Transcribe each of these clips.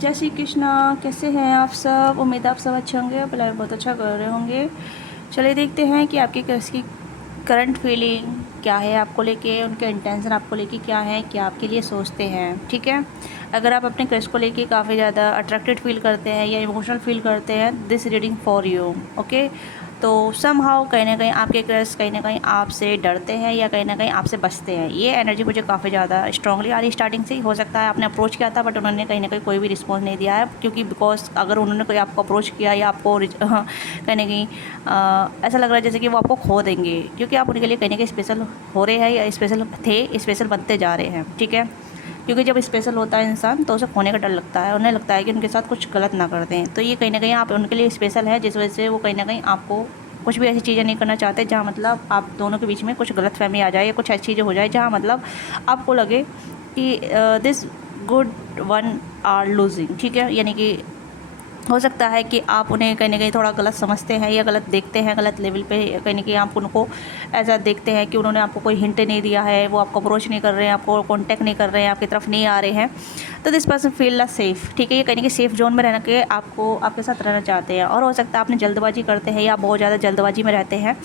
जय श्री कृष्णा। कैसे हैं आप सब? उम्मीद है आप सब अच्छे होंगे और लाइफ बहुत अच्छा कर रहे होंगे। चलिए देखते हैं कि आपकी की करंट फीलिंग क्या है आपको लेके, उनके इंटेंशन आपको लेके क्या है, क्या आपके लिए सोचते हैं। ठीक है, अगर आप अपने क्रश को लेके काफ़ी ज़्यादा अट्रैक्टेड फील करते हैं या इमोशनल फील करते हैं, this reading for you. Okay, तो सम हाउ कहीं ना कहीं आपके क्रश कहीं ना कहीं आपसे डरते हैं या कहीं ना कहीं आपसे बचते हैं। ये एनर्जी मुझे काफ़ी ज़्यादा स्ट्रांगली आ रही स्टार्टिंग से ही। हो सकता है आपने अप्रोच किया था बट उन्होंने कहीं ना कहीं कोई भी रिस्पॉन्स नहीं दिया है, क्योंकि बिकॉज अगर उन्होंने कोई आपको अप्रोच किया या आपको कहीं ना कहीं ऐसा लग रहा है जैसे कि वो आपको खो देंगे, क्योंकि आप उनके लिए कहीं ना कहीं स्पेशल हो रहे हैं या स्पेशल थे, स्पेशल बनते जा रहे हैं। ठीक है, क्योंकि जब स्पेशल होता है इंसान तो उसे खोने का डर लगता है, उन्हें लगता है कि उनके साथ कुछ गलत ना कर दें। तो ये कहीं ना कहीं आप उनके लिए स्पेशल है, जिस वजह से वो कहीं ना कहीं आपको कुछ भी ऐसी चीज़ें नहीं करना चाहते जहाँ मतलब आप दोनों के बीच में कुछ गलत फहमी आ जाए या कुछ ऐसी चीज़ें हो जाए जहाँ मतलब आपको लगे कि this good one are losing. ठीक है, यानी कि हो सकता है कि आप उन्हें कहीं ना कहीं थोड़ा गलत समझते हैं या गलत देखते हैं, गलत लेवल पे कहीं ना कहीं आप उनको ऐसा देखते हैं कि उन्होंने आपको कोई हिंट नहीं दिया है, वो आपको अप्रोच नहीं कर रहे हैं, आपको कांटेक्ट नहीं कर रहे हैं, आपकी तरफ नहीं आ रहे हैं। तो दिस पर्सन फील ला सेफ़। ठीक है, ये कहीं ना कहीं सेफ़ जोन में रहना के आपको आपके साथ रहना चाहते हैं। और हो सकता है आपने जल्दबाजी करते हैं या बहुत ज़्यादा जल्दबाजी में रहते हैं,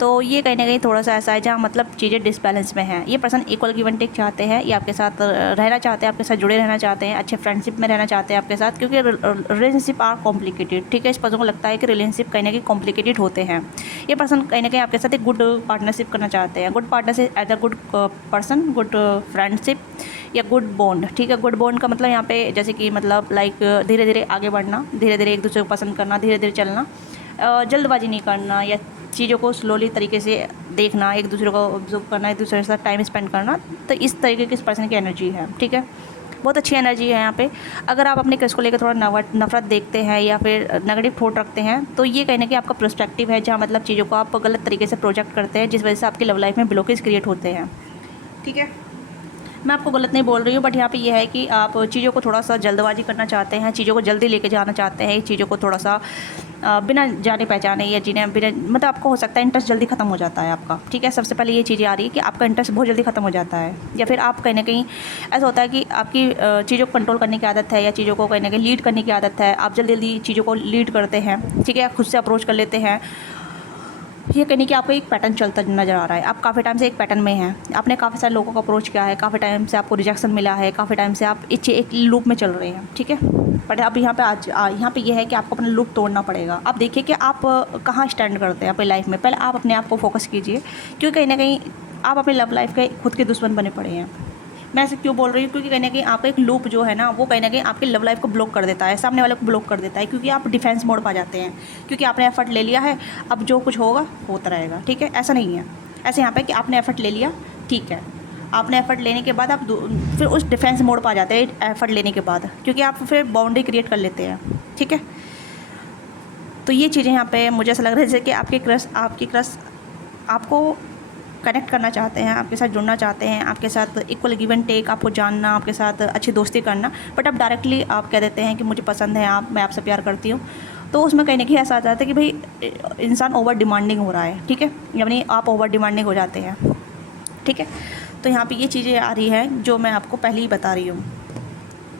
तो ये कहीं ना कहीं थोड़ा सा ऐसा है जहाँ मतलब चीज़ें डिसबैलेंस में हैं। ये person equal give and take चाहते हैं, ये आपके साथ रहना चाहते हैं, आपके साथ जुड़े रहना चाहते हैं, अच्छे फ्रेंडशिप में रहना चाहते हैं आपके साथ, क्योंकि रिलेशनशिप आर कॉम्प्लिकेटेड। ठीक है, इस पर्सन को लगता है कि रिलेशनशिप कहीं ना कहीं कॉम्प्लिकेटेड होते हैं। ये पर्सन कहीं ना कहीं आपके साथ एक गुड पार्टनरशिप करना चाहते हैं। Good partnership as a good person, good friendship या गुड बॉन्ड। ठीक है, गुड बॉन्ड का मतलब यहाँ पे जैसे कि मतलब लाइक धीरे धीरे आगे बढ़ना, धीरे धीरे एक दूसरे को पसंद करना, धीरे धीरे चलना, जल्दबाजी नहीं करना या चीज़ों को स्लोली तरीके से देखना, एक दूसरे को ऑब्जर्व करना, एक दूसरे के साथ टाइम स्पेंड करना। तो इस तरीके की इस पर्सन की एनर्जी है। ठीक है, बहुत अच्छी एनर्जी है यहाँ पे। अगर आप अपने क्रश को लेकर थोड़ा नफरत देखते हैं या फिर नेगेटिव थॉट रखते हैं, तो ये कहने कि आपका पर्सपेक्टिव है, जहाँ मतलब चीज़ों को आप गलत तरीके से प्रोजेक्ट करते हैं, जिस वजह से आपकी लव लाइफ में ब्लॉकेज क्रिएट होते हैं। ठीक है, मैं आपको गलत नहीं बोल रही हूँ, बट यहाँ पे ये है कि आप चीज़ों को थोड़ा सा जल्दबाजी करना चाहते हैं, चीज़ों को जल्दी लेके जाना चाहते हैं, चीज़ों को थोड़ा सा बिना जाने पहचाने या जिन्हें बिना मतलब आपको हो सकता है इंटरेस्ट जल्दी ख़त्म हो जाता है आपका। ठीक है, सबसे पहले ये चीज़ें आ रही है कि आपका इंटरेस्ट बहुत जल्दी ख़त्म हो जाता है, या फिर आप कहीं ना कहीं ऐसा होता है कि आपकी चीज़ों को कंट्रोल करने की आदत है या चीज़ों को कहीं ना कहीं लीड करने की आदत है, आप जल्दी जल्दी चीज़ों को लीड करते हैं। ठीक है, आप खुद से अप्रोच कर लेते हैं। ये कहने कि आपको एक पैटर्न चलता नज़र आ रहा है, आप काफ़ी टाइम से एक पैटर्न में हैं, आपने काफ़ी सारे लोगों को अप्रोच किया है, काफ़ी टाइम से आपको रिजेक्शन मिला है, काफ़ी टाइम से आप एक लूप में चल रहे हैं। ठीक है, बट अब यहाँ पे आज यहाँ पे ये है कि आपको अपना लूप तोड़ना पड़ेगा। आप देखिए कि आप कहाँ स्टैंड करते हैं अपनी लाइफ में। पहले आप अपने आप को फोकस कीजिए, क्योंकि कहीं ना कहीं आप अपनी लव लाइफ के खुद के दुश्मन बने पड़े हैं। मैं ऐसे क्यों बोल रही हूँ, क्योंकि कहीं ना कहीं आपका एक लूप जो है ना, वो कहीं ना कहीं आपकी लव लाइफ को ब्लॉक कर देता है, सामने वाले को ब्लॉक कर देता है, क्योंकि आप डिफेंस मोड पा जाते हैं, क्योंकि आपने एफर्ट ले लिया है, अब जो कुछ होगा होता रहेगा। ठीक है, ऐसा नहीं है। ऐसे यहाँ पे कि आपने एफर्ट ले लिया, ठीक है, आपने एफर्ट लेने के बाद आप फिर उस डिफेंस मोड पा जाते हैं एफर्ट लेने के बाद, क्योंकि आप फिर बाउंड्री क्रिएट कर लेते हैं। ठीक है, तो ये चीज़ें यहाँ पे मुझे ऐसा लग रहा है जैसे कि आपकी क्रश आपको कनेक्ट करना चाहते हैं, आपके साथ जुड़ना चाहते हैं, आपके साथ इक्वल गिव एंड टेक, आपको जानना, आपके साथ अच्छी दोस्ती करना। बट अब डायरेक्टली आप कह देते हैं कि मुझे पसंद है आप, मैं आपसे प्यार करती हूँ, तो उसमें कहीं ना कहीं ऐसा आ जाता है कि भाई इंसान ओवर डिमांडिंग हो रहा है। ठीक है, यानी आप ओवर डिमांडिंग हो जाते हैं। ठीक है, तो यहाँ पे ये चीज़ें आ रही हैं जो मैं आपको पहले ही बता रही हूँ।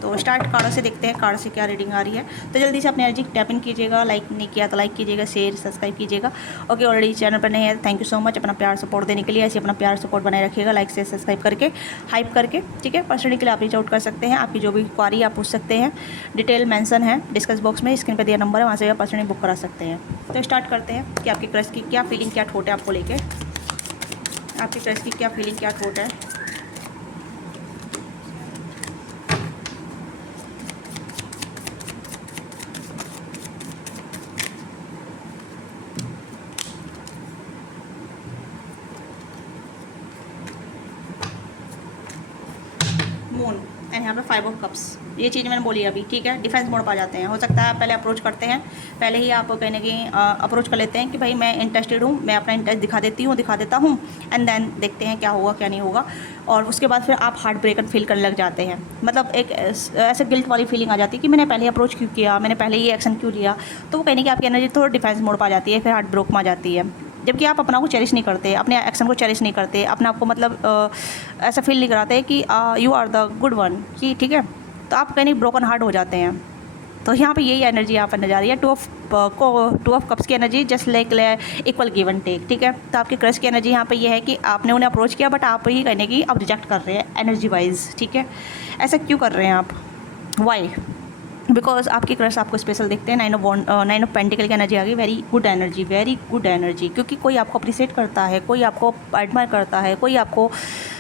तो स्टार्ट कार्ड से देखते हैं, कार्ड से क्या रीडिंग आ रही है। तो जल्दी से अपनी एनर्जी टैप इन कीजिएगा, लाइक नहीं किया तो लाइक कीजिएगा, शेयर सब्सक्राइब कीजिएगा। ओके, ऑलरेडी चैनल पर नहीं है, थैंक यू सो मच अपना प्यार सपोर्ट देने के लिए। ऐसे अपना प्यार सपोर्ट बनाए रखिएगा, लाइक से सब्सक्राइब करके, हाइप करके। ठीक है, पर्सनली के लिए आप रीच आउट कर सकते हैं, आपकी जो भी क्वारी आप पूछ सकते हैं, डिटेल मेंशन है डिस्कस बॉक्स में, स्क्रीन पर दिया नंबर है, वहाँ से आप पर्सनली बुक करा सकते हैं। तो स्टार्ट करते हैं कि आपकी क्रश की क्या फीलिंग, क्या थॉट है आपको लेके, आपकी क्रश की क्या फीलिंग, क्या थॉट है। मून एंड यहाँ पे 5 ऑफ कप्स, ये चीज़ मैंने बोली अभी। ठीक है, डिफेंस मोड पर आ जाते हैं। हो सकता है आप पहले अप्रोच करते हैं, पहले ही आप कहीं ना कहीं अप्रोच कर लेते हैं कि भाई मैं इंटरेस्टेड हूँ, मैं अपना इंटरेस्ट दिखा देता हूँ, एंड देन देखते हैं क्या होगा क्या नहीं होगा। और उसके बाद फिर आप हार्ट ब्रेकन फील करने लग जाते हैं, मतलब एक ऐसे गिल्ट वाली फीलिंग आ जाती है कि मैंने पहले अप्रोच क्यों किया, मैंने पहले ये एक्शन क्यों लिया। तो वो कहने की आपकी एनर्जी थोड़ा डिफेंस मोड पर आ जाती है, फिर हार्ट ब्रोक में आ जाती है। जबकि आप अपना को चेरिश नहीं करते, अपने एक्शन को चेरिश नहीं करते, अपने आप को मतलब ऐसा फील नहीं कराते कि you are the good one. कि ठीक है, तो आप कहीं ब्रोकन हार्ट हो जाते हैं। तो यहाँ पे यही एनर्जी यहाँ पर नजर आ रही है, टू ऑफ कप्स की energy, just like equal give and take, ठीक है। तो आपके क्रश की एनर्जी यहाँ पे ये है कि आपने उन्हें अप्रोच किया, बट आप ही कहने की अब रिजेक्ट कर रहे हैं एनर्जी वाइज, ठीक है। ऐसा क्यों कर रहे हैं आप, वाई? बिकॉज आपकी क्रश आपको स्पेशल देखते हैं। नाइन ऑफ पेंटिकल की एनर्जी आ गई, वेरी गुड एनर्जी, क्योंकि कोई आपको अप्रिशिएट करता है, कोई आपको एडमायर करता है, कोई आपको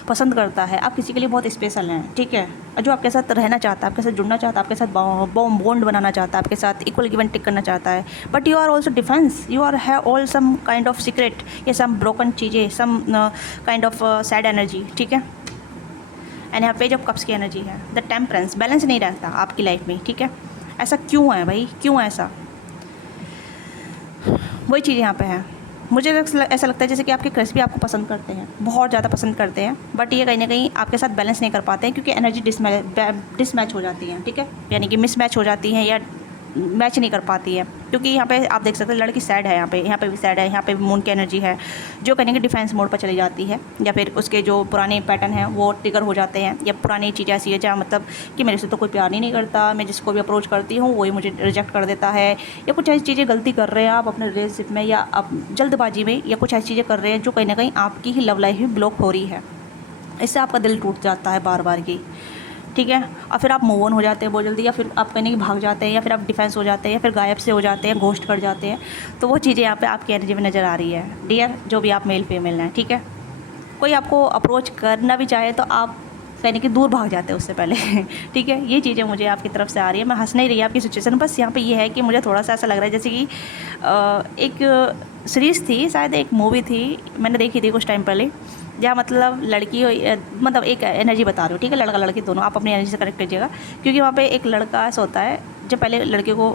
पसंद करता है, आप किसी के लिए बहुत स्पेशल हैं, ठीक है। जो आपके साथ रहना चाहता है, आपके साथ जुड़ना चाहता है, आपके साथ बॉन्ड बनाना चाहता है, आपके साथ इक्वल गिव एंड टेक करना चाहता है, but you are also defence, you are have all some kind of secret या सम ब्रोकन चीज़ें, some kind of sad energy, ठीक है। एंड यहाँ पेज ऑफ कप्स की एनर्जी है, द टेम्परेंस, बैलेंस नहीं रहता आपकी लाइफ में, ठीक है। ऐसा क्यों है भाई, क्यों ऐसा? वही चीज़ यहाँ पे है। मुझे ऐसा लगता है जैसे कि आपके क्रश भी आपको पसंद करते हैं, बहुत ज़्यादा पसंद करते हैं, बट ये कहीं ना कहीं आपके साथ बैलेंस नहीं कर पाते हैं, क्योंकि एनर्जी डिसमैच हो जाती है, ठीक है, यानी कि मिसमैच हो जाती है या मैच नहीं कर पाती है। क्योंकि यहाँ पे आप देख सकते हैं लड़की सैड है, यहाँ पे भी सैड है, यहाँ पे भी मून की एनर्जी है, जो कहीं कि डिफेंस मोड पर चली जाती है, या फिर उसके जो पुराने पैटर्न हैं वो ट्रिगर हो जाते हैं, या पुरानी चीज़ें ऐसी है जहाँ मतलब कि मेरे से तो कोई प्यार नहीं करता, मैं जिसको भी अप्रोच करती हूँ वही मुझे रिजेक्ट कर देता है, या कुछ ऐसी चीज़ें गलती कर रहे हैं आप अपने रिलेशनशिप में, या आप जल्दबाजी में, या कुछ ऐसी चीज़ें कर रहे हैं जो कहीं ना कहीं आपकी ही लव लाइफ भी ब्लॉक हो रही है। इससे आपका दिल टूट जाता है बार बार की, ठीक है। और फिर आप मूव ऑन हो जाते हैं बहुत जल्दी, या फिर आप कहने की भाग जाते हैं, या फिर आप डिफेंस हो जाते हैं, या फिर गायब से हो जाते हैं, घोस्ट कर जाते हैं। तो वो चीज़ें यहाँ पे आपकी एनर्जी में नज़र आ रही है डियर, जो भी आप मेल फीमेल हैं, ठीक है। कोई आपको अप्रोच करना भी चाहे तो आप कहने की दूर भाग जाते हैं उससे पहले ठीक है। ये चीज़ें मुझे आपकी तरफ से आ रही है, मैं हंस नहीं रही आपकी सिचुएशन, बस यहाँ पे ये है कि मुझे थोड़ा सा ऐसा लग रहा है जैसे कि एक सीरीज़ थी, शायद एक मूवी थी, मैंने देखी थी कुछ टाइम पहले, जहाँ मतलब लड़की मतलब एक एनर्जी बता रही हूँ, ठीक है, लड़का लड़की दोनों, आप अपनी एनर्जी से कनेक्ट कीजिएगा, क्योंकि वहाँ पे एक लड़का ऐसा होता है जो पहले लड़के को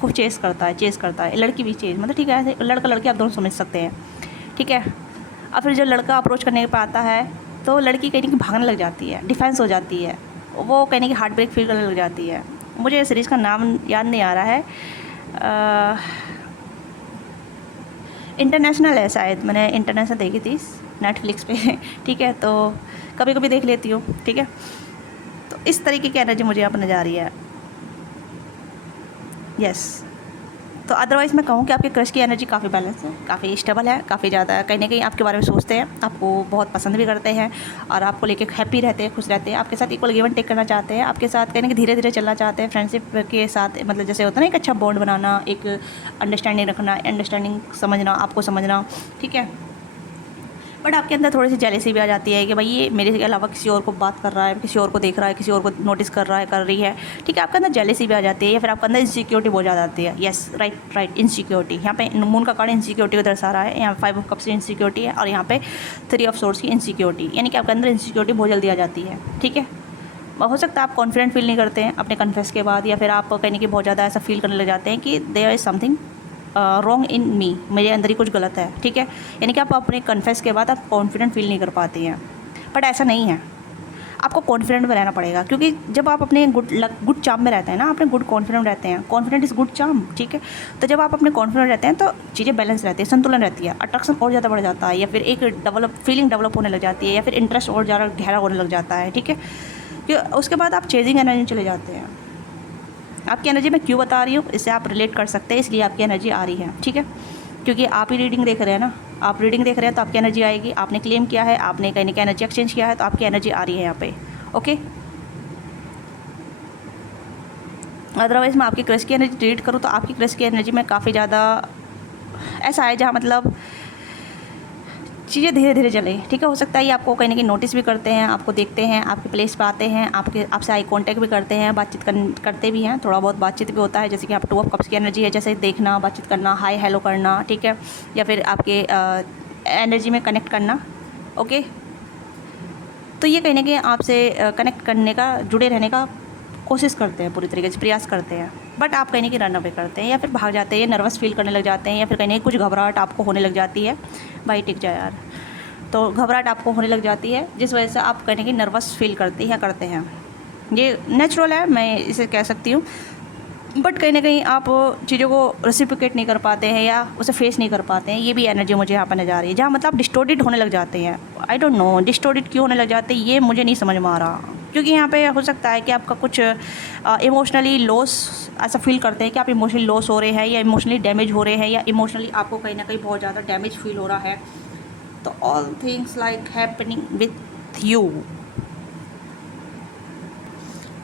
खूब चेस करता है, लड़की भी चेस, मतलब ठीक है, ऐसे लड़का लड़की आप दोनों समझ सकते हैं, ठीक है। और फिर जब लड़का अप्रोच करने पर आता है तो लड़की कहीं कि भागने लग जाती है, डिफेंस हो जाती है, वो कहने की हार्ट ब्रेक फील करने लग जाती है। मुझे सीरीज़ का नाम याद नहीं आ रहा है, इंटरनेशनल है शायद, मैंने इंटरनेशनल देखी थी नेटफ्लिक्स पे ठीक है, तो कभी कभी देख लेती हूँ, ठीक है। तो इस तरीके की एनर्जी मुझे यहाँ पर नजर आ रही है, यस। तो अदरवाइज़ मैं कहूँ कि आपके क्रश की एनर्जी काफ़ी बैलेंस है, काफ़ी स्टेबल है, काफ़ी ज़्यादा कहीं ना कहीं आपके बारे में सोचते हैं, आपको बहुत पसंद भी करते हैं, और आपको लेके हैप्पी रहते हैं, खुश रहते हैं, आपके साथ इक्वल गिव एंड टेक करना चाहते हैं, आपके साथ कहीं ना कहीं धीरे धीरे चलना चाहते हैं, फ्रेंडशिप के साथ, मतलब जैसे होता है ना एक अच्छा बॉन्ड बनाना, एक अंडरस्टैंडिंग रखना, अंडरस्टैंडिंग समझना, आपको समझना, ठीक है। बट आपके अंदर थोड़ी सी जेलेसी भी आ जाती है कि भाई ये मेरे के अलावा किसी और को बात कर रहा है, किसी और को देख रहा है, किसी और को नोटिस कर रहा है, कर रही है, ठीक है। आपके अंदर जेलेसी भी आ जाती है, या फिर आपके अंदर इनसिक्योरिटी बहुत ज़्यादा आती है, यस, राइट, इनसिक्योरिटी। यहाँ पे मून का कार्ड इनसिक्योरिटी को दर्शा रहा है, यहाँ 5 ऑफ कप्स की इनसिक्योरिटी है, और यहाँ पे 3 ऑफ सोर्ड्स की इनसिक्योरिटी, यानी कि आपके अंदर इनसिक्योरिटी बहुत जल्दी आ जाती है, ठीक है। हो सकता है आप कॉन्फिडेंट फील नहीं करते हैं अपने कन्फेस के बाद, या फिर आप कहने की बहुत ज़्यादा ऐसा फील करने लग जाते हैं कि there is something wrong in me, मेरे अंदर ही कुछ गलत है, ठीक है। यानी कि आप अपने कन्फेस के बाद आप कॉन्फिडेंट फील नहीं कर पाती हैं, बट ऐसा नहीं है, आपको कॉन्फिडेंट में रहना पड़ेगा, क्योंकि जब आप अपने गुड चार्म में रहते हैं ना, अपने गुड कॉन्फिडेंट रहते हैं, कॉन्फिडेंट इज़ गुड चार्म, ठीक है। तो जब आप अपने कॉन्फिडेंट रहते हैं तो चीज़ें बैलेंस रहती है, संतुलन रहती है, अट्रैक्शन और ज़्यादा बढ़ जाता है, या फिर एक फीलिंग डेवलप होने लग जाती है, या फिर इंटरेस्ट और ज़्यादा गहरा होने लग जाता है, ठीक है। कि उसके बाद आप चेजिंग एनर्जी में चले जाते हैं। आपकी एनर्जी मैं क्यों बता रही हूँ, इससे आप रिलेट कर सकते हैं, इसलिए आपकी एनर्जी आ रही है, ठीक है। क्योंकि आप ही रीडिंग देख रहे हैं ना, आप रीडिंग देख रहे हैं तो आपकी एनर्जी आएगी, आपने क्लेम किया है, आपने कहीं ना कहीं एनर्जी एक्सचेंज किया है, तो आपकी एनर्जी आ रही है यहाँ पे, ओके। अदरवाइज़ मैं आपकी क्रश की एनर्जी रीड करूँ तो आपकी क्रश की एनर्जी में काफ़ी ज़्यादा ऐसा है जहाँ मतलब चीज़ें धीरे धीरे चलें, ठीक है। हो सकता है ये आपको कहीं ना कहीं नोटिस भी करते हैं, आपको देखते हैं, आपके प्लेस पे आते हैं, आपसे आई कांटेक्ट भी करते हैं, बातचीत करते भी हैं, थोड़ा बहुत बातचीत भी होता है, जैसे कि आप 2 ऑफ कप्स की एनर्जी है, जैसे देखना, बातचीत करना, हाय हेलो करना, ठीक है, या फिर आपके एनर्जी में कनेक्ट करना, ओके। तो ये कहीं ना कहीं आपसे कनेक्ट करने का, जुड़े रहने का कोशिश करते हैं, पूरी तरीके से प्रयास करते हैं, बट आप कहीं कि रन अवे करते हैं, या फिर भाग जाते हैं, नर्वस फील करने लग जाते हैं, या फिर कहीं कुछ घबराहट आपको होने लग जाती है, भाई टिक जाए यार, तो घबराहट आपको होने लग जाती है, जिस वजह से आप कहने की नर्वस फील करते हैं। ये नेचुरल है, मैं इसे कह सकती हूँ, बट कहीं ना कहीं आप चीज़ों को रेसिप्रोकेट नहीं कर पाते हैं, या उसे फेस नहीं कर पाते हैं। ये भी एनर्जी मुझे यहाँ पर नजर आ रही है, जहाँ मतलब आप डिस्टोर्टेड होने लग जाते हैं। आई डोंट नो डिस्टोर्टेड क्यों होने लग जाते हैं, ये मुझे नहीं समझ में आ रहा, क्योंकि यहाँ पे हो सकता है कि आपका कुछ इमोशनली लॉस ऐसा फील करते हैं कि आप इमोशनली लॉस हो रहे हैं या इमोशनली डैमेज हो रहे हैं या इमोशनली आपको कहीं ना कहीं बहुत ज़्यादा डैमेज फील हो रहा है। तो all things like happening with you,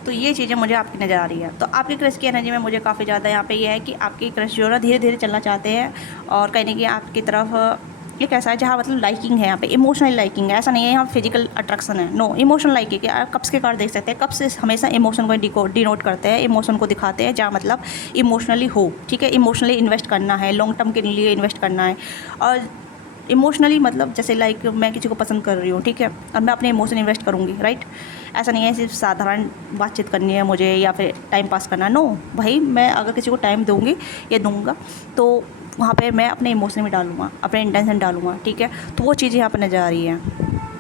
तो ये चीज़ें मुझे आपकी नज़र आ रही है। तो आपके क्रश की एनर्जी में मुझे काफ़ी ज़्यादा यहाँ पे ये है कि आपके क्रश जो है ना धीरे धीरे चलना चाहते हैं और कहीं ना कहीं आपकी तरफ एक ऐसा है जहाँ मतलब लाइकिंग है, यहाँ पे इमोशनल लाइकिंग है। ऐसा नहीं है यहाँ फिजिकल अट्रैक्शन है, नो, इमोशनल लाइकिंग है। आप कप्स के कार्ड देख सकते हैं, कप्स हमेशा इमोशन को डिनोट करते हैं, इमोशन को दिखाते हैं, जहाँ मतलब इमोशनली हो, ठीक है, इमोशनली इन्वेस्ट करना है, लॉन्ग टर्म के लिए इन्वेस्ट करना है। और इमोशनली मतलब जैसे लाइक मैं किसी को पसंद कर रही हूँ, ठीक है, और मैं अपने इमोशन इन्वेस्ट करूँगी, राइट। ऐसा नहीं है सिर्फ साधारण बातचीत करनी है मुझे या फिर टाइम पास करना है, नो भाई, मैं अगर किसी को टाइम दूँगी या दूँगा तो वहाँ पे मैं अपने इमोशन में डालूँगा, अपने इंटेंशन डालूँगा, ठीक है। तो वो चीज़ यहाँ पर नज़र आ रही है।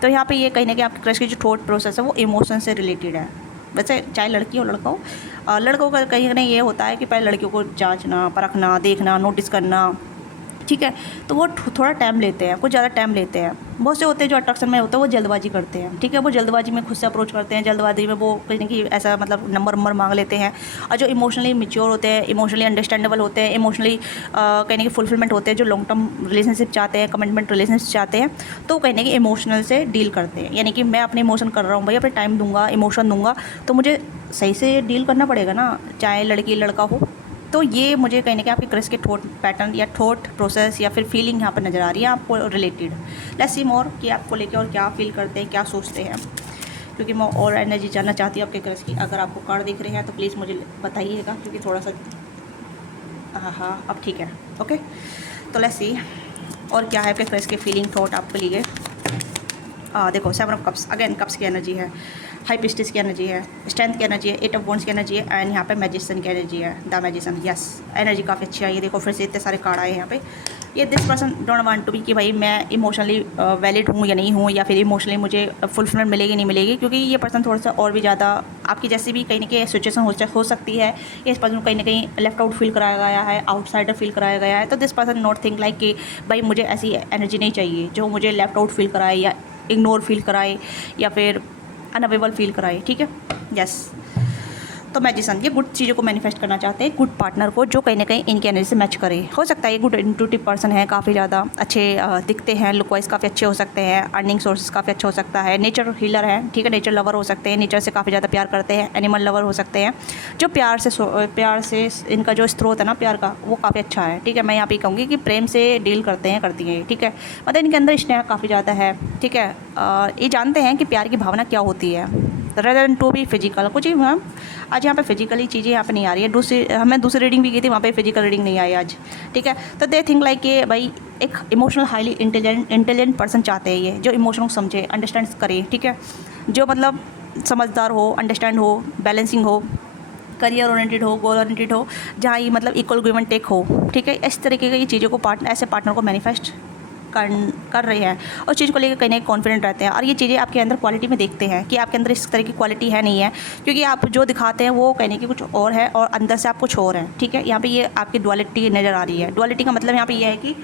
तो यहाँ पे ये कहीं ना कहीं आपके क्रश की जो थॉट प्रोसेस है वो इमोशन से रिलेटेड है। वैसे चाहे लड़की हो लड़का हो, लड़कों का कहीं ना कहीं ये होता है कि पहले लड़कियों को जांचना, परखना, देखना, नोटिस करना, ठीक है। तो वो थोड़ा टाइम लेते हैं, कुछ ज़्यादा टाइम लेते हैं। बहुत से होते हैं जो अट्रैक्शन में होते हैं वो जल्दबाजी करते हैं, ठीक है, वो जल्दबाजी में खुद से अप्रोच करते हैं, जल्दबाजी में वो कहीं ना कहीं ऐसा मतलब नंबर मांग लेते हैं। और जो इमोशनली मैच्योर होते हैं, इमोशनली अंडरस्टैंडेबल होते हैं, इमोशनली कहीं ना कहीं फुलफिलमेंट होते हैं, जो लॉन्ग टर्म रिलेशनशिप चाहते हैं, कमिटमेंट रिलेशनशिप चाहते हैं, तो कहीं ना कहीं इमोशनल से डील करते हैं। यानी कि मैं अपने इमोशन कर रहा हूँ भाई, अपने टाइम दूंगा, इमोशन दूंगा, तो मुझे सही से डील करना पड़ेगा ना, चाहे लड़की लड़का हो। तो ये मुझे कहीं ना कहीं आपके क्रश के थॉट पैटर्न या थॉट प्रोसेस या फिर फीलिंग यहाँ पर नज़र आ रही है आपको रिलेटेड। लेट्स सी मोर कि आपको लेके और क्या फील करते हैं, क्या सोचते हैं, क्योंकि मैं और एनर्जी जानना चाहती हूँ आपके क्रश की। अगर आपको कार्ड दिख रहे हैं तो प्लीज़ मुझे बताइएगा, क्योंकि थोड़ा सा हाँ अब ठीक है, ओके। तो लेट्स सी और क्या है आपके क्रश के फीलिंग थॉट आपके लिए। देखो 7 ऑफ कप्स, अगेन कप्स की एनर्जी है, हाई प्रीस्टेस की एनर्जी है, स्ट्रेंथ की एनर्जी है, 8 ऑफ वॉन्ड्स की एनर्जी है, एंड यहाँ पे मैजिशियन की एनर्जी है, द मैजिशियन। यस, एनर्जी काफ़ी अच्छी है। ये देखो फिर से इतने सारे कार्ड आए यहाँ पे। ये this person don't want to be कि भाई मैं इमोशनली वैलिड हूँ या नहीं हूँ, या फिर इमोशनली मुझे फुलफिलमेंट मिलेगी नहीं मिलेगी, क्योंकि ये पर्सन थोड़ा सा और भी ज़्यादा आपकी जैसी भी कहीं ना कहीं सिचुएशन हो सकती है। इस पर्सन को कहीं ना कहीं लेफ्ट आउट फील कराया गया है, आउटसाइडर फील कराया गया है। तो this person not think like कि भाई मुझे ऐसी एनर्जी नहीं चाहिए जो मुझे लेफ्ट आउट फील कराए या इग्नोर फील कराए या फिर अनअवेलेबल फील कराए, ठीक है। यस, तो मैजिशियन ये गुड चीज़ों को मैनिफेस्ट करना चाहते हैं, गुड पार्टनर को जो कहीं ना कहीं इनकी एनर्जी से मैच करे। हो सकता है ये गुड इंट्यूटिव पर्सन है, काफ़ी ज़्यादा अच्छे दिखते हैं, लुक वाइज काफ़ी अच्छे हो सकते हैं, अर्निंग सोर्सेज काफ़ी अच्छा हो सकता है, नेचर हीलर है, ठीक है, नेचर लवर हो सकते हैं, नेचर से काफ़ी ज़्यादा प्यार करते हैं, एनिमल लवर हो सकते हैं, जो प्यार से इनका जो स्रोत है ना प्यार का वो काफ़ी अच्छा है, ठीक है। मैं यहाँ पे कहूँगी कि प्रेम से डील करते हैं, करती हैं, ठीक है। मतलब इनके अंदर स्नेह काफ़ी ज़्यादा है, ठीक है। ये जानते हैं कि प्यार की भावना क्या होती है, rather than to be physical. कुछ ही मैम आज यहाँ पे फिजिकली चीज़ें यहाँ पे नहीं आ रही है। हमें दूसरी रीडिंग भी की थी, वहाँ पे फिजिकल रीडिंग नहीं आई आज, ठीक है। तो दे थिंक लाइक कि भाई एक इमोशनल हाईली इंटेलिजेंट पर्सन चाहते हैं ये, जो इमोशन को समझे, अंडरस्टैंड करे, ठीक है, जो मतलब समझदार हो, अंडरस्टैंड हो, बैलेंसिंग हो, करियर ओरिएंटेड हो, गोल ओरिएंटेड हो, जहाँ ये मतलब इक्वल गिव एंड टेक हो, ठीक है। इस तरीके की ये चीज़ों को ऐसे पार्टनर को मैनिफेस्ट कर रहे हैं और चीज़ को लेकर कहीं ना कहीं कॉन्फिडेंट रहते हैं। और ये चीज़ें आपके अंदर क्वालिटी में देखते हैं कि आपके अंदर इस तरह की क्वालिटी है नहीं है, क्योंकि आप जो दिखाते हैं वो कहने की कुछ और है और अंदर से आप कुछ और हैं, ठीक है। यहाँ पे ये आपकी डुअलिटी नज़र आ रही है। डुअलिटी का मतलब यहाँ पे ये है कि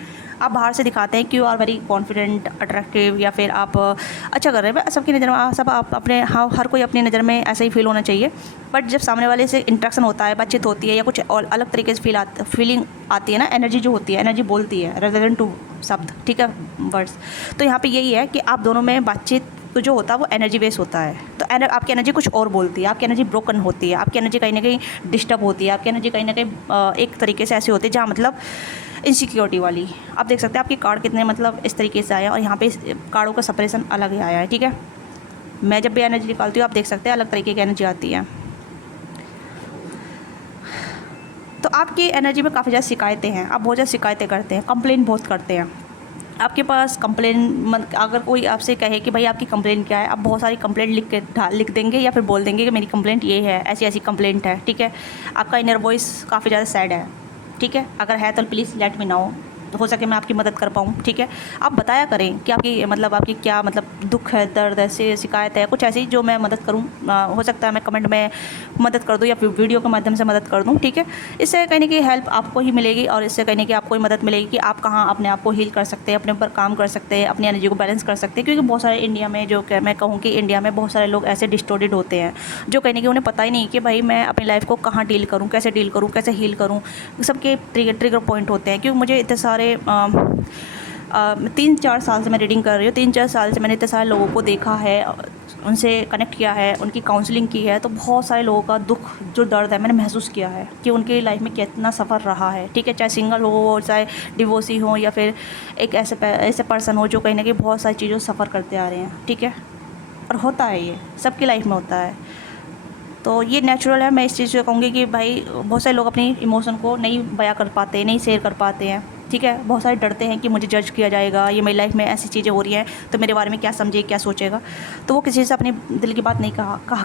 आप बाहर से दिखाते हैं कि you are very confident, attractive, या फिर आप अच्छा कर रहे हैं। सबकी नज़र में सब आप अपने, हाँ, हर कोई अपनी नज़र में ऐसा ही फील होना चाहिए। बट जब सामने वाले से इंटरेक्शन होता है, बातचीत होती है, या कुछ और अलग तरीके से फीलिंग आती है ना, एनर्जी जो होती है, एनर्जी बोलती है रेदर देन टू शब्द, ठीक है, वर्ड्स। तो यहाँ पे यही है कि आप दोनों में बातचीत तो जो होता है वो एनर्जी बेस होता है। तो आपकी एनर्जी कुछ और बोलती है, आपकी एनर्जी ब्रोकन होती है, आपकी एनर्जी कहीं ना कहीं डिस्टर्ब होती है, आपकी एनर्जी कहीं ना कहीं एक तरीके से ऐसी होती है जहाँ मतलब इनसिक्योरिटी वाली। आप देख सकते हैं आपके कार्ड कितने मतलब इस तरीके से आया, और यहाँ पे कार्डों का सेपरेशन अलग ही आया है, ठीक है। मैं जब भी एनर्जी निकालती हूँ आप देख सकते हैं अलग तरीके की एनर्जी आती है। तो आपकी एनर्जी में काफ़ी ज़्यादा शिकायतें हैं, आप बहुत ज़्यादा शिकायतें करते हैं, कंप्लेन बहुत करते हैं। आपके पास कंप्लेन, अगर कोई आपसे कहे कि भाई आपकी कंप्लेन क्या है, आप बहुत सारी कंप्लेंट लिख देंगे या फिर बोल देंगे कि मेरी कंप्लेंट ये है, ऐसी ऐसी कंप्लेंट है, ठीक है। आपका इनर वॉइस काफ़ी ज़्यादा सैड है, ठीक है। अगर है तो प्लीज़ लेट मी नो, हो सके मैं आपकी मदद कर पाऊँ, ठीक है। आप बताया करें कि आपकी क्या दुख है, दर्द है, शिकायत है, कुछ ऐसी जो मैं मदद करूँ। हो सकता है मैं कमेंट में मदद कर दूँ या फिर वीडियो के माध्यम से मदद कर दूँ, ठीक है। इससे कहीं न कहीं हेल्प आपको ही मिलेगी और इससे कहीं न कहीं आपको ही मदद मिलेगी कि आप कहाँ अपने आप को हील कर सकते हैं, अपने ऊपर काम कर सकते हैं, अपनी एनर्जी को बैलेंस कर सकते हैं। क्योंकि बहुत सारे इंडिया में मैं कहूँ कि इंडिया में बहुत सारे लोग ऐसे डिस्टॉर्टेड होते हैं जो कहीं न कहीं उन्हें पता ही नहीं कि भाई मैं अपनी लाइफ़ को कहाँ डील करूँ, कैसे डील करूँ, कैसे हील करूँ। सबके ट्रिगर पॉइंट होते हैं। क्योंकि मुझे इतने सारे 3-4 साल से मैं रीडिंग कर रही हूँ, 3-4 साल से मैंने इतने सारे लोगों को देखा है, उनसे कनेक्ट किया है, उनकी काउंसलिंग की है, तो बहुत सारे लोगों का दुख, जो दर्द है, मैंने महसूस किया है कि उनकी लाइफ में कितना सफ़र रहा है, ठीक है। चाहे सिंगल हो, चाहे डिवोर्सी हो, या फिर एक ऐसे पर्सन हो जो कहीं ना कहीं बहुत सारी चीज़ों से सफ़र करते आ रहे हैं, ठीक है। और होता है, ये सबकी लाइफ में होता है, तो ये नेचुरल है। मैं इस चीज़ से कहूँगी कि भाई बहुत सारे लोग अपनी इमोशन को नहीं बयां कर पाते, नहीं शेयर कर पाते हैं, ठीक है। बहुत सारे डरते हैं कि मुझे जज किया जाएगा, ये मेरी लाइफ में ऐसी चीज़ें हो रही हैं तो मेरे बारे में क्या समझे, क्या सोचेगा, तो वो किसी से अपने दिल की बात नहीं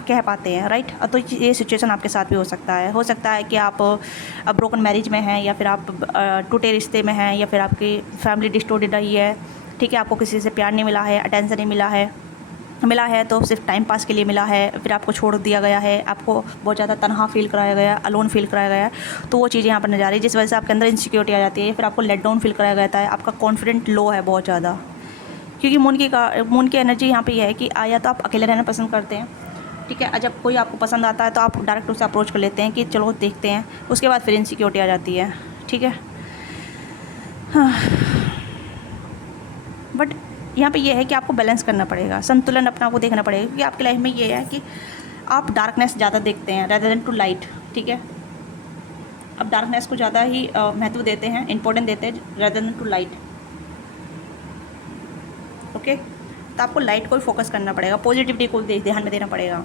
कह पाते हैं, राइट। तो ये सिचुएशन आपके साथ भी हो सकता है कि आप ब्रोकन मैरिज में हैं, या फिर आप टूटे रिश्ते में हैं, या फिर आपकी फैमिली डिस्टॉर्टेड रही है, ठीक है। आपको किसी से प्यार नहीं मिला है, अटेंशन नहीं मिला है तो सिर्फ टाइम पास के लिए मिला है, फिर आपको छोड़ दिया गया है, आपको बहुत ज़्यादा तनहा फील कराया गया, अलोन फील कराया गया, तो वो चीज़ें यहाँ पर नज़र आ रही है, जिस वजह से आपके अंदर इनसिक्योरिटी आ जाती है, फिर आपको लेट डाउन फील कराया जाता है, आपका कॉन्फिडेंट लो है बहुत ज़्यादा। क्योंकि मून की एनर्जी यहाँ पे ये है कि या तो आप अकेले रहना पसंद करते हैं, ठीक है। जब कोई आपको पसंद आता है तो आप डायरेक्ट उससे अप्रोच कर लेते हैं कि चलो देखते हैं, उसके बाद फिर इनसिक्योरिटी आ जाती है, ठीक है। हाँ, बट यहाँ पे ये है कि आपको बैलेंस करना पड़ेगा, संतुलन अपना आपको देखना पड़ेगा। क्योंकि आपकी लाइफ में ये है कि आप डार्कनेस ज़्यादा देखते हैं रेदर देन टू लाइट, ठीक है। आप डार्कनेस को ज़्यादा ही महत्व देते हैं, इंपॉर्टेंट देते हैं rather than to light, okay. तो आपको लाइट को ही फोकस करना पड़ेगा, पॉजिटिविटी को ध्यान में देना पड़ेगा।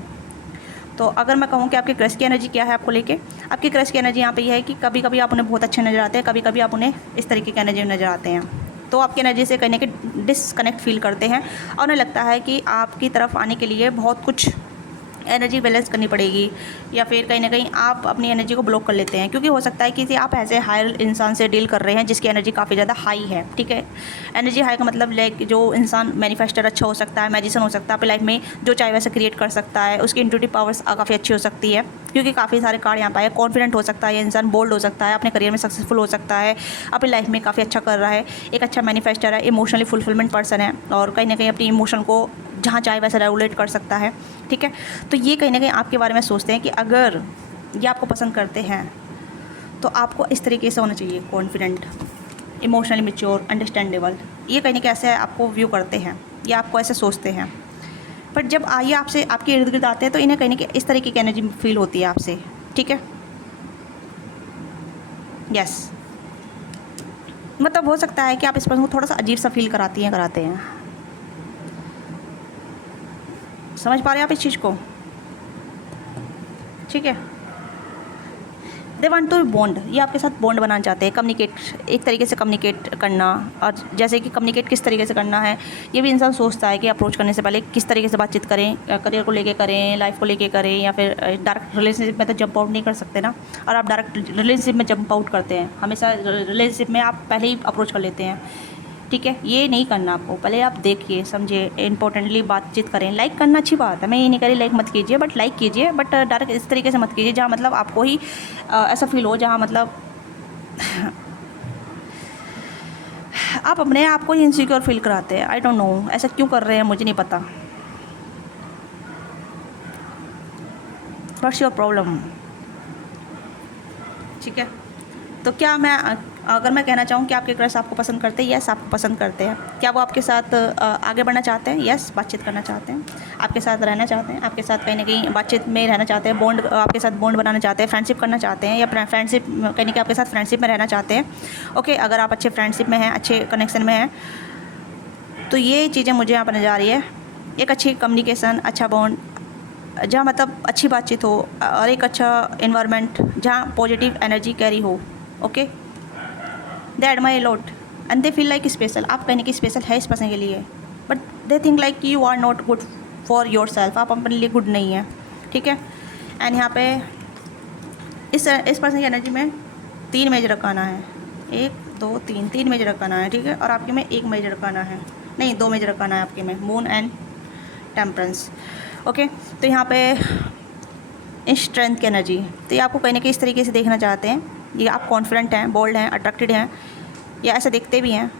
तो अगर मैं कहूँ कि आपके क्रश की एनर्जी क्या है आपको लेके, आपकी क्रश की एनर्जी यहाँ पे ये है कि कभी कभी आप उन्हें बहुत अच्छे नज़र आते हैं, कभी कभी आप उन्हें इस तरीके की एनर्जी में नज़र आते हैं, तो आपकी एनर्जी से कहीं ना कहीं डिसकनेक्ट फील करते हैं और उन्हें लगता है कि आपकी तरफ आने के लिए बहुत कुछ एनर्जी बैलेंस करनी पड़ेगी, या फिर कहीं ना कहीं आप अपनी एनर्जी को ब्लॉक कर लेते हैं। क्योंकि हो सकता है कि आप ऐसे हाई इंसान से डील कर रहे हैं जिसकी एनर्जी काफ़ी ज़्यादा हाई है, ठीक है। एनर्जी हाई का मतलब लाइक जो इंसान मैनिफेस्टर अच्छा हो सकता है, मैजिशियन हो सकता है, अपनी लाइफ में जो चाहे वैसे क्रिएट कर सकता है, उसकी इंट्यूटिव पावर्स काफ़ी अच्छी हो सकती है। क्योंकि काफ़ी सारे कार्ड यहाँ पर है, कॉन्फिडेंट हो सकता है ये इंसान, बोल्ड हो सकता है, अपने करियर में सक्सेसफुल हो सकता है, अपनी लाइफ में काफ़ी अच्छा कर रहा है, एक अच्छा मैनिफेस्टर है, इमोशनली फुलफिलमेंट पर्सन है, और कहीं ना कहीं अपनी इमोशन को जहाँ चाहे वैसे रेगुलेट कर सकता है, ठीक है। तो ये कहीं ना कहीं आपके बारे में सोचते हैं कि अगर ये आपको पसंद करते हैं तो आपको इस तरीके से होना चाहिए, कॉन्फिडेंट, इमोशनली मैच्योर, अंडरस्टैंडेबल। ये कहीं ना कहीं ऐसे आपको व्यू करते हैं, ये आपको ऐसे सोचते हैं। बट जब ये आपसे आपके इर्द गिर्द आते हैं तो इन्हें कहीं ना कहीं इस तरीके की एनर्जी फील होती है आपसे, ठीक है। यस, मतलब हो सकता है कि आप इस पर्सन को थोड़ा सा अजीब सा फील कराते हैं। समझ पा रहे हैं आप इस चीज़ को, ठीक है। दे वांट टू बॉन्ड, ये आपके साथ बॉन्ड बनाना चाहते हैं, कम्युनिकेट, एक तरीके से कम्युनिकेट करना। और जैसे कि कम्युनिकेट किस तरीके से करना है ये भी इंसान सोचता है कि अप्रोच करने से पहले किस तरीके से बातचीत करें, करियर को लेके करें, लाइफ को लेके करें, या फिर डायरेक्ट रिलेशनशिप में तो जंप आउट नहीं कर सकते ना। और आप डायरेक्ट रिलेशनशिप में जंप आउट करते हैं, हमेशा रिलेशनशिप में आप पहले ही अप्रोच कर लेते हैं, ठीक है। ये नहीं करना आपको, पहले आप देखिए, समझिए, इंपॉर्टेंटली बातचीत करें। लाइक करना अच्छी बात है, मैं ये नहीं कह रही लाइक मत कीजिए, बट लाइक कीजिए, बट डायरेक्ट इस तरीके से मत कीजिए जहाँ मतलब आपको ही ऐसा फील हो, जहाँ मतलब आप अपने आप को ही इनसिक्योर फील कराते हैं। आई डोंट नो ऐसा क्यों कर रहे हैं, मुझे नहीं पता। व्हाट्स योर प्रॉब्लम, ठीक है। तो क्या अगर मैं कहना चाहूँ कि आपके क्रश आपको पसंद करते हैं, यस आपको पसंद करते हैं, क्या वो आपके साथ आगे बढ़ना चाहते हैं, यस बातचीत करना चाहते हैं, आपके साथ रहना चाहते हैं, आपके साथ कहीं ना कहीं बातचीत में रहना चाहते हैं, बॉन्ड, आपके साथ बॉन्ड बनाना चाहते हैं, फ्रेंडशिप करना चाहते हैं, या फ्रेंडशिप कहीं ना कहीं आपके साथ फ्रेंडशिप में रहना चाहते हैं, ओके। अगर आप अच्छे फ्रेंडशिप में हैं, अच्छे कनेक्शन में हैं, तो ये चीज़ें मुझे यहाँ पर नजर आ रही है। एक अच्छी कम्युनिकेशन, अच्छा बॉन्ड, जहाँ मतलब अच्छी बातचीत हो, और एक अच्छा इन्वायरमेंट जहाँ पॉजिटिव एनर्जी कैरी हो, okay. They admire lot and they feel like special. आप कहने की स्पेशल है इस पर्सन के लिए, but they think like you are not good for yourself, आप अपने लिए गुड नहीं है, ठीक है। एंड यहाँ पे इस पर्सन की एनर्जी में 3 मेजर रखाना है, 1 2 3 3 मेजर अरकाना है, ठीक है, और आपके में 1 मेजर अरकाना है, नहीं 2 मेजर अरकाना है आपके में, मून एंड टेम्परेंस। ओके, तो यहाँ पे स्ट्रेंथ की एनर्जी, तो ये आपको कहीं ना कहीं इस तरीके से देखना चाहते हैं, ये आप कॉन्फिडेंट हैं, बोल्ड हैं, अट्रैक्टेड हैं, या ऐसे दिखते भी हैं।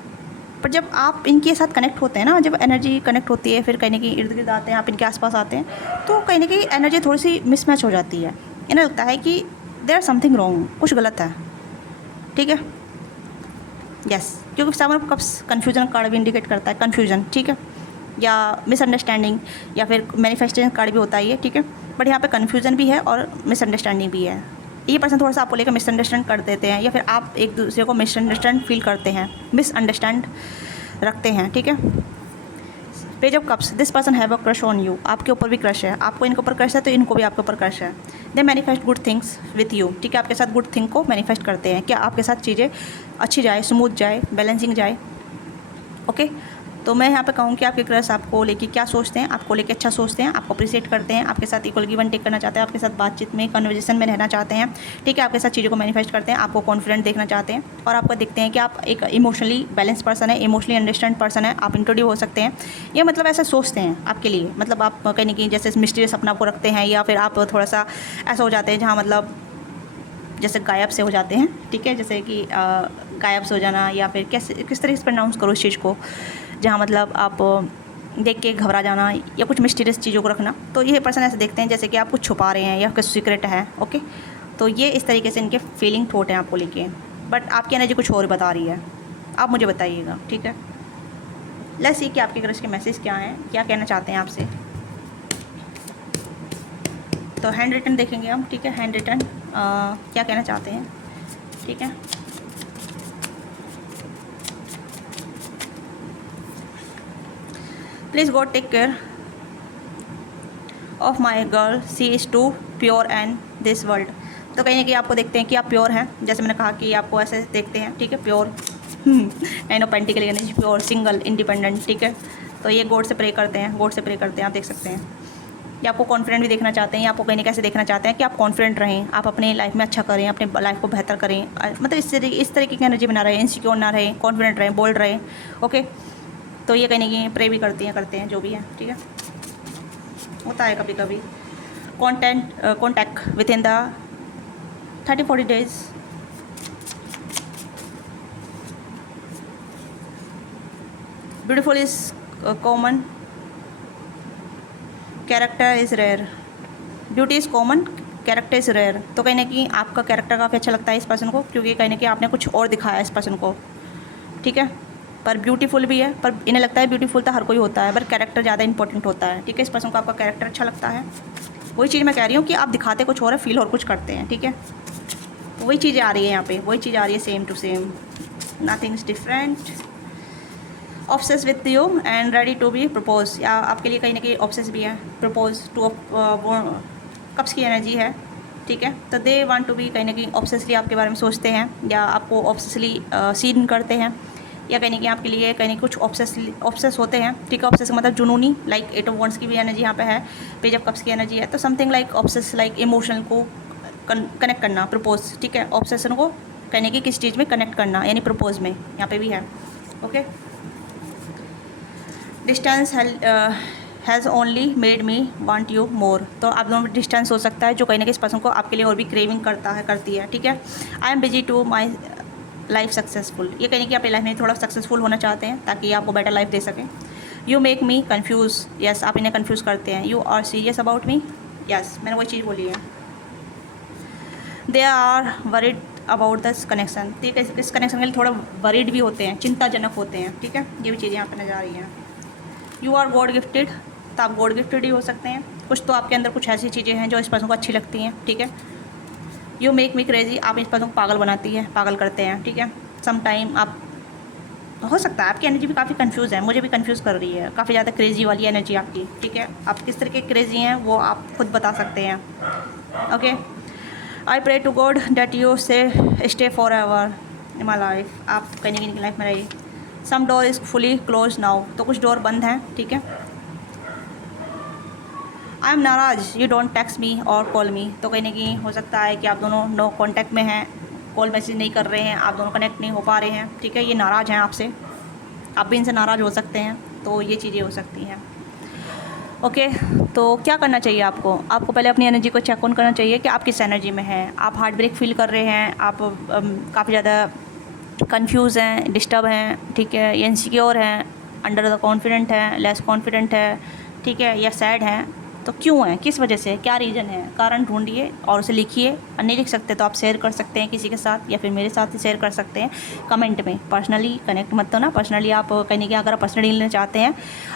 पर जब आप इनके साथ कनेक्ट होते हैं ना, जब एनर्जी कनेक्ट होती है, फिर कहीं ना कहीं इर्द गिर्द आते हैं, आप इनके आसपास आते हैं, तो कहीं ना कहीं एनर्जी थोड़ी सी मिसमैच हो जाती है। इन्हें लगता है कि देयर समथिंग रॉन्ग, कुछ गलत है, ठीक है, यस, क्योंकि 7 ऑफ कप्स कन्फ्यूजन कार्ड भी इंडिकेट करता है, कन्फ्यूजन, ठीक है, या मिसअंडरस्टैंडिंग, या फिर मैनिफेस्टेशन कार्ड भी होता है ये, ठीक है, बट यहाँ पे कन्फ्यूजन भी है और मिसअंडरस्टैंडिंग भी है। ये पर्सन थोड़ा सा आपको लेकर मिसअंडरस्टैंड कर देते हैं, या फिर आप एक दूसरे को मिसअंडरस्टैंड फील करते हैं, मिसअंडरस्टैंड रखते हैं, ठीक है। Page of cups, this person have a crush on you, आपके ऊपर भी क्रश है, आपको इनके ऊपर क्रश है तो इनको भी आपके ऊपर क्रश है। They manifest good things with you, ठीक है, आपके साथ गुड थिंग को मैनिफेस्ट करते हैं, क्या आपके साथ चीज़ें अच्छी जाए, स्मूथ जाए, बैलेंसिंग जाए। ओके, तो मैं यहाँ पे कहूँ कि आपके क्रश आपको लेके क्या सोचते हैं, आपको लेके अच्छा सोचते हैं, आपको अप्रिशिएट करते हैं, आपके साथ इक्वल गिव एंड टेक करना चाहते हैं, आपके साथ बातचीत में, कन्वर्सेशन में रहना चाहते हैं, ठीक है, आपके साथ चीज़ों को मैनिफेस्ट करते हैं, आपको कॉन्फिडेंट देखना चाहते हैं, और आपको देखते हैं कि आप एक इमोशनली बैलेंस पर्सन है, इमोशनली अंडरस्टैंड पर्सन है, आप इंट्रोड्यूस हो सकते हैं, या मतलब ऐसा सोचते हैं आपके लिए, मतलब आप कहीं ना कहीं जैसे मिस्टीरियस अपना आपको रखते हैं, या फिर आप थोड़ा सा ऐसा हो जाते हैं जहाँ मतलब जैसे गायब से हो जाते हैं, ठीक है, जैसे कि गायब से हो जाना, या फिर कैसे किस तरीके से प्रनाउंस करो इस चीज़ को, जहाँ मतलब आप देख के घबरा जाना, या कुछ मिस्टीरियस चीज़ों को रखना, तो ये पर्सन ऐसे देखते हैं जैसे कि आप कुछ छुपा रहे हैं या कुछ सीक्रेट है। ओके, तो ये इस तरीके से इनके फीलिंग थॉट हैं आपको लेके, बट आपकी एनर्जी कुछ और बता रही है, आप मुझे बताइएगा, ठीक है। लेट्स सी कि आपके क्रश के मैसेज क्या हैं, क्या कहना चाहते हैं आपसे। तो हैंड रिटन देखेंगे हम, ठीक है, हैंड रिटन क्या कहना चाहते हैं, ठीक है। Please god take care of my girl, she is too pure and this world, तो कहीं ना कहीं आपको देखते हैं कि आप प्योर हैं, जैसे मैंने कहा कि आपको ऐसे देखते हैं, ठीक है, pure, nine of pentacle energy, pure, single, independent, ठीक है, तो ये गॉड से प्रे करते हैं, गॉड से प्रे करते हैं, आप देख सकते हैं। या आपको कॉन्फिडेंट भी देखना चाहते हैं, या आपको कहीं कैसे देखना चाहते हैं कि आप कॉन्फिडेंट रहें, आप अपने लाइफ में अच्छा करें, अपने लाइफ को बेहतर करें, मतलब इस तरीके की एनर्जी बना रहे, इनसिक्योर ना रहें, कॉन्फिडेंट रहें, बोल्ड रहें। ओके, तो ये कहीं ना कहीं प्रे भी करते हैं जो भी है, ठीक है, होता है कभी कभी। Contact within the 30-40 days, beautiful is common, character is rare, beauty is common, character is rare, तो कहीं ना कहीं आपका कैरेक्टर काफ़ी अच्छा लगता है इस पर्सन को, क्योंकि कहीं ना कहीं आपने कुछ और दिखाया इस पर्सन को, ठीक है, पर ब्यूटीफुल भी है, पर इन्हें लगता है ब्यूटीफुल तो हर कोई होता है, पर कैरेक्टर ज़्यादा इंपॉर्टेंट होता है, ठीक है, इस पर्सन को आपका कैरेक्टर अच्छा लगता है। वही चीज़ मैं कह रही हूँ कि आप दिखाते कुछ और है, फील और कुछ करते हैं, ठीक है, वही चीज़ें आ रही है यहाँ पे, वही चीज़ आ रही है, same to same, nothing is different. Obsess with you and ready to be propose, या आपके लिए कहीं ना कहीं ऑब्सेस भी है, प्रपोज टू कप्स की एनर्जी है, ठीक है, तो दे वांट टू बी कहीं ना कहीं ऑब्सेसली आपके बारे में सोचते हैं, या आपको ऑब्सेसली सीन करते हैं, या कहीं ना कहीं आपके लिए कहीं कुछ ऑब्सेस होते हैं, ठीक है, ऑब्सेस मतलब जुनूनी, लाइक 8 ऑफ वंड्स की भी एनर्जी यहाँ पे है, पेज ऑफ कप्स की एनर्जी है, तो something like obsess, like emotion को कनेक्ट करना, प्रपोज, ठीक है, ऑब्सेशन को कहीं ना कहीं किस चीज़ में कनेक्ट करना, यानी प्रपोज में यहाँ पे भी है। Okay, distance has only made me want you more, तो आप दोनों में डिस्टेंस हो सकता है जो कहीं ना कहीं इस पर्सन को आपके लिए और भी क्रेविंग करती है, ठीक है। I am busy to my life successful, ये कहीं ना कहीं अपनी लाइफ में थोड़ा सक्सेसफुल होना चाहते हैं ताकि आपको बेटर लाइफ दे सकें। You make me confuse, yes, आप इन्हें कन्फ्यूज़ करते हैं। You are serious about me, yes, मैंने वही चीज़ बोली है। They are worried about this connection, ठीक है, इस कनेक्शन के लिए थोड़ा वरिड भी होते हैं, चिंताजनक होते हैं, ठीक है, ये भी चीज़ें यहाँ पर नजर आ रही हैं। यू आर गॉड गिफ्टेड, तो आप गॉड गिफ्टेड ही हो सकते हैं, कुछ तो आपके अंदर कुछ ऐसी चीज़ें हैं जो इस पर्सन को अच्छी लगती हैं, ठीक है। यू मेक मी क्रेजी, आप इस पर्सन को पागल बनाती है, पागल करते हैं, ठीक है। सम टाइम आप, हो सकता है आपकी एनर्जी भी काफ़ी कंफ्यूज है, मुझे भी कंफ्यूज कर रही है, काफ़ी ज़्यादा क्रेजी वाली एनर्जी आपकी, ठीक है, आप किस तरह के क्रेजी हैं वो आप खुद बता सकते हैं। Okay, I pray to God that you say stay forever in my life, आप कहीं की लाइफ में रहिए। Some door is fully close now, तो कुछ डोर बंद हैं, ठीक है। आई एम नाराज, यू डोंट टेक्स्ट मी और कॉल मी, तो कहीं ना कहीं हो सकता है कि आप दोनों नो कॉन्टैक्ट में हैं, कॉल मैसेज नहीं कर रहे हैं, आप दोनों कनेक्ट नहीं हो पा रहे हैं, ठीक है, ये नाराज़ हैं आपसे, आप भी इनसे नाराज़ हो सकते हैं, तो ये चीज़ें हो सकती हैं। ओके, तो क्या करना चाहिए आपको पहले अपनी एनर्जी को चेक ऑन करना चाहिए कि आप किस एनर्जी में हैं। आप हार्ट ब्रेक फील कर रहे हैं, आप काफ़ी ज़्यादा कंफ्यूज हैं, डिस्टर्ब हैं, ठीक है, या इनसिक्योर हैं, अंडर द कॉन्फिडेंट है, लेस कॉन्फिडेंट है, ठीक है, या सैड हैं, तो क्यों है, किस वजह से, क्या रीज़न है, कारण ढूंढिए और उसे लिखिए। और नहीं लिख सकते तो आप शेयर कर सकते हैं किसी के साथ, या फिर मेरे साथ ही शेयर कर सकते हैं कमेंट में। पर्सनली कनेक्ट मत तो ना, पर्सनली आप कहने की अगर आप पर्सनली लेना चाहते हैं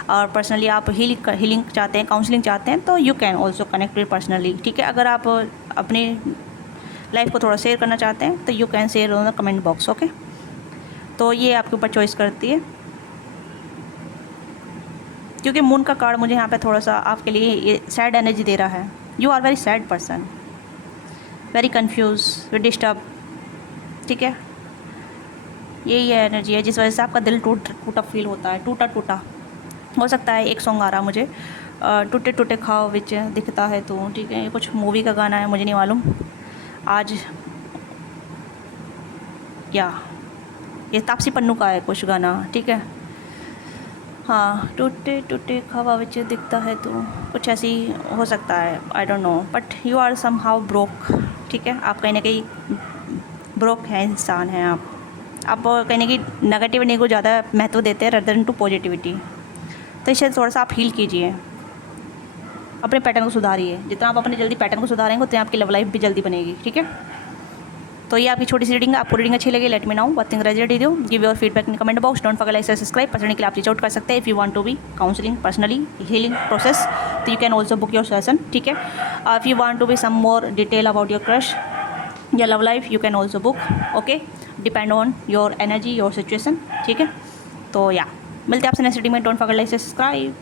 और पर्सनली आप हीलिंग चाहते हैं, काउंसलिंग चाहते हैं, तो you can also connect with personally, ठीक है। अगर आप अपनी लाइफ को थोड़ा शेयर करना चाहते हैं तो you can share on the comment box, okay. तो ये आपके ऊपर चॉइस करती है, क्योंकि मून का कार्ड मुझे यहाँ पे थोड़ा सा आपके लिए ये सैड एनर्जी दे रहा है। You are very sad person, very confuse, very disturb, ठीक है, यही है एनर्जी है जिस वजह से आपका दिल टूटा फील होता है, टूटा हो सकता है। एक सॉन्ग आ रहा मुझे, टूटे टूटे खाओ विच दिखता है तो, ठीक है, ये कुछ मूवी का गाना है, मुझे नहीं मालूम आज, या ये तापसी पन्नू का है कुछ गाना, ठीक है, हाँ, टूटे टूटे खावा विच दिखता है तो, कुछ ऐसी हो सकता है, I don't know, but you are somehow broke, ठीक है, आप कहीं ना कहीं ब्रोक है इंसान हैं आप कहीं ना कहीं नेगेटिविटी को ज़्यादा महत्व देते हैं रदर देन टू पॉजिटिविटी। तो इसे थोड़ा सा आप हील कीजिए, अपने पैटर्न को सुधारिए। जितना आप अपने जल्दी पैटर्न को सुधारेंगे उतनी आपकी लव लाइफ भी जल्दी बनेगी, ठीक है। तो ये आपकी छोटी सी रीडिंग है। आपको रीडिंग अच्छी लगी, let me know what think resonated with you, give your feedback in comment box, don't forget like subscribe. Personally के लिए आप रीच आउट कर सकते हैं if you want to be counselling personally healing process, तो you can also book your session, ठीक है। If you want to be some more detail about your crush या love life, you can also book, okay, depend on your energy, your situation, ठीक है। तो या मिलते हैं आपसे नेक्स्ट रीडिंग में, डोंट फॉरगेट लाइक सब्सक्राइब।